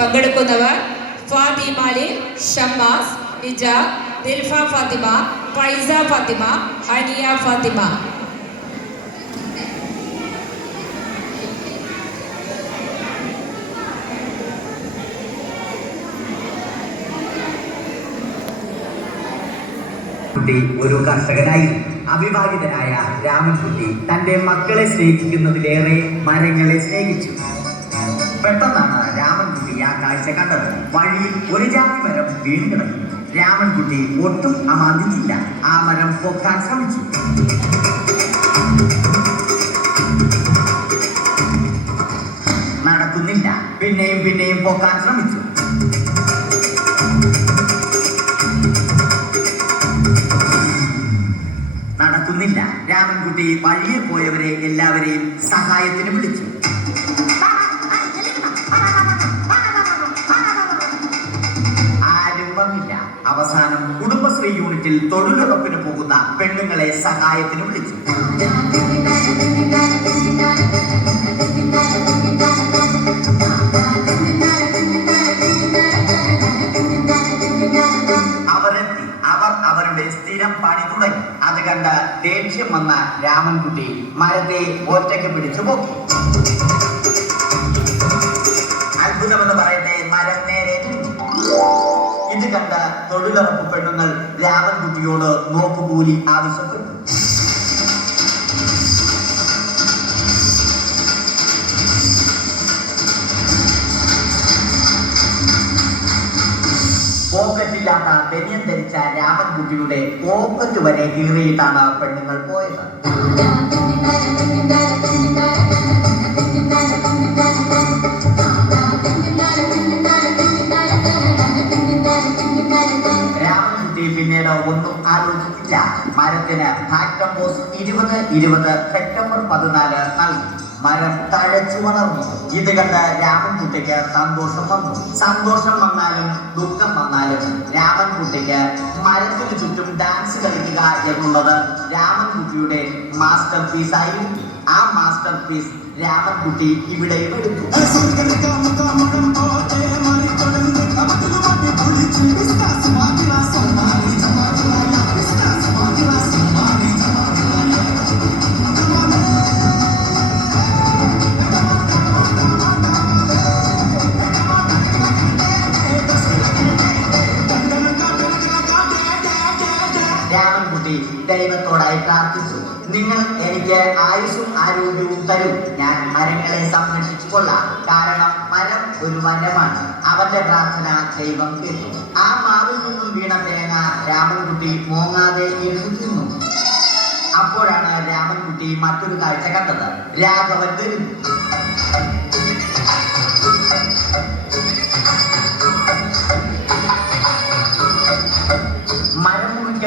പങ്കെടുക്കുന്നവർ ഫാത്തിമാലി ഷമ്മാസ് ഇജ ദിൽഫ ഫാത്തിമ ഫൈസ ഫാത്തിമ ഹനിയ ഫാത്തിമ. ഒരു കർഷകനായി അവിവാഹിതനായ രാമൻകുട്ടി തന്റെ മക്കളെ സ്നേഹിക്കുന്നതിലേറെ മരങ്ങളെ സ്നേഹിച്ചു. പെട്ടെന്നാണ് രാമൻകുട്ടി ആ കാഴ്ച കണ്ടത്. വഴിയിൽ ഒരു ജാതി മരം വീണ് കിടന്നു രാമൻകുട്ടി ഒട്ടും അമാന്തിച്ചില്ല. ആ മരം പൊക്കാൻ ശ്രമിച്ചു. നടക്കുന്നില്ല. പിന്നെയും പിന്നെയും പൊക്കാൻ ശ്രമിച്ചു. നടക്കുന്നില്ല. രാമൻകുട്ടി വഴിയിൽ പോയവരെ എല്ലാവരെയും സഹായത്തിന് വിളിച്ചു. കുടുംബശ്രീ യൂണിറ്റിൽ തൊഴിലുറപ്പിന് പോകുന്ന പെണ്ണുങ്ങളെ സഹായത്തിന് വിളിച്ചു. അവരെത്തി. അവർ അവരുടെ സ്ഥിരം പണി തുടങ്ങി. അത് കണ്ട ദേഷ്യം വന്ന രാമൻകുട്ടി മരത്തെ ഒറ്റയ്ക്ക് പിടിച്ചു പോക്കി. അത്ഭുതമെന്ന് പറയട്ടെ മരം നേരെ. കണ്ട തൊഴിലുറപ്പ് പെണ്ണുങ്ങൾ രാമൻകുട്ടിയോട് നോക്കുകൂലി ആവശ്യപ്പെട്ടു പോക്കറ്റില്ലാത്ത ബനിയൻ ധരിച്ച രാമൻകുട്ടിയുടെ പോക്കറ്റ് വരെ കീറിയിട്ടാണ് പെണ്ണുങ്ങൾ പോയത് രാമൻകുട്ടി പിന്നീട് ഒന്നും ആലോചിച്ചില്ല മരത്തിന് ഫാക്ടം ഇരുപത് ഇരുപത് സെപ്റ്റംബർ പതിനാല് നൽകി മരം തഴച്ചു വളർന്നു ഇത് കണ്ട് രാമൻകുട്ടിക്ക് സന്തോഷം വന്നു സന്തോഷം വന്നാലും ദുഃഖം വന്നാലും രാമൻകുട്ടിക്ക് മരത്തിനു ചുറ്റും ഡാൻസ് കളിക്കുക എന്നുള്ളത് രാമൻകുട്ടിയുടെ മാസ്റ്റർ പീസ് ആയിരുന്നു ആ മാസ്റ്റർ പീസ് രാമൻകുട്ടി ഇവിടെ എടുത്തു ദൈവത്തോടായി പ്രാർത്ഥിച്ചു. നിങ്ങൾ എനിക്ക് ആയുസ്സും ആരോഗ്യവും തരും. ഞാൻ മരങ്ങളെ സംരക്ഷിച്ചു കൊള്ളാം കാരണം മരം ഒരു വനമാണ്. അവന്റെ പ്രാർത്ഥന ദൈവം കേട്ടു. ആ മാവിൽ നിന്നും വീണ തേങ്ങ രാമൻകുട്ടി മോങ്ങാതെ എഴുതുന്നു അപ്പോഴാണ് രാമൻകുട്ടി മറ്റൊരു കാഴ്ച കണ്ടത്. രാഘവൻ വരുന്നു.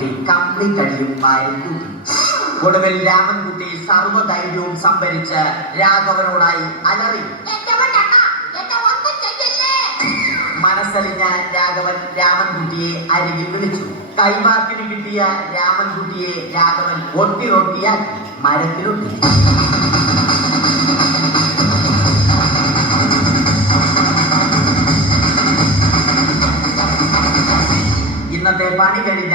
രാമൻകുട്ടി കമ്പി അടിയും വാരി കൂട്ടി ഒടുവിൽ രാമൻകുട്ടി സർവധൈര്യവും സംഭരിച്ച് രാഘവനോടായി അലറി. മനസ്സലിഞ്ഞ രാഘവൻ രാമൻകുട്ടിയെ അരികിൽ വിളിച്ചു. കൈവാക്കിന് കിട്ടിയ രാമൻകുട്ടിയെ രാഘവൻ ഒട്ടി ഒട്ടിയാക്കി മരത്തിലൊട്ടി. ഇന്നത്തെ പണി കഴിഞ്ഞ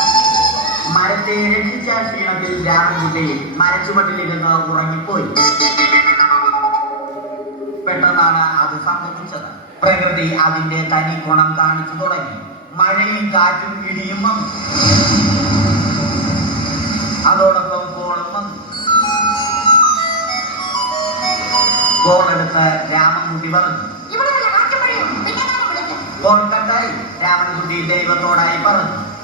മരത്തെ രക്ഷിച്ച ക്ഷീണത്തിൽ രാമൻകുട്ടി മരച്ചുവട്ടിലിരുന്ന് ഉറങ്ങിപ്പോയി. പെട്ടെന്നാണ് അത് സംഭവിച്ചത്. പ്രകൃതി അതിന്റെ തനി ഗുണം കാണിച്ചു തുടങ്ങി. മഴയും കാറ്റും ഇടിയും വന്നു. അതോടൊപ്പം കോളം വന്നു. കോളെടുത്ത് രാമൻകുട്ടി പറഞ്ഞു. കോൾ കട്ടായി രാമൻകുട്ടി ദൈവത്തോടായി പറഞ്ഞു.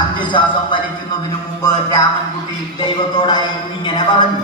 അഞ്ച് ശ്വാസം വലിക്കുന്നതിനു മുമ്പ് രാമൻകുട്ടി ദൈവത്തോടായി ഇങ്ങനെ പറഞ്ഞു.